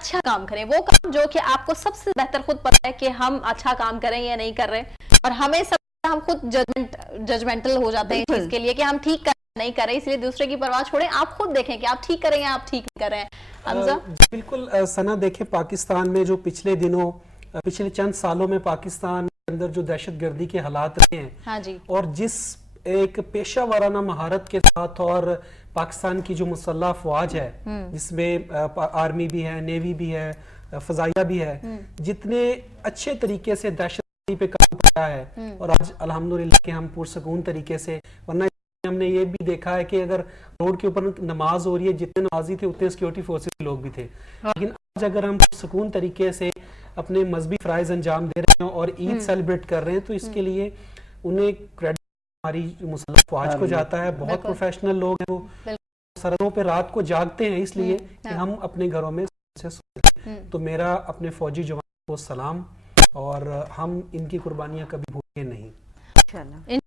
اچھا کام کریں, وہ کام جو کہ آپ کو سب سے بہتر خود پتا ہے کہ ہم اچھا کام کریں یا نہیں کر رہے, اور ہمیں سب ہم خود ججمنٹل ہو جاتے ہیں اس چیز کے لیے کہ ہم ٹھیک نہیں کر رہے, اس لیے دوسرے کی پرواہ چھوڑیں, آپ خود دیکھیں کہ آپ ٹھیک کریں یا آپ ٹھیک نہیں کر رہے ہیں. حمزہ بالکل ثنا, دیکھیں پاکستان میں جو پچھلے چند سالوں میں پاکستان کے اندر جو دہشت گردی کے حالات رہے ہیں, اور جس ایک پیشہ ورانہ مہارت کے ساتھ, اور پاکستان کی جو مسلح افواج ہے جس میں آرمی بھی ہے, نیوی بھی ہے, فضائیہ بھی ہے, جتنے اچھے طریقے سے دہشت گردی پہ کام کیا ہے, اور آج الحمدللہ کہ ہم پرسکون طریقے سے, ورنہ ہم نے یہ بھی دیکھا ہے کہ اگر روڈ کے اوپر نماز ہو رہی ہے, جتنے نمازی تھے اتنے سیکیورٹی فورسز کے لوگ بھی تھے, لیکن آج اگر ہم سکون طریقے سے اپنے مذہبی فرائض انجام دے رہے ہیں اور عید سیلیبریٹ کر رہے ہیں, تو اس کے لیے انہیں کریڈٹ ہماری مسلح افواج کو جاتا ہے. بہت پروفیشنل لوگ ہیں, وہ سرحدوں پہ رات کو جاگتے ہیں اس لیے کہ ہم اپنے گھروں میں سوئیں. تو میرا اپنے فوجی جوانوں کو سلام, اور ہم ان کی قربانیاں کبھی بھولیں نہیں.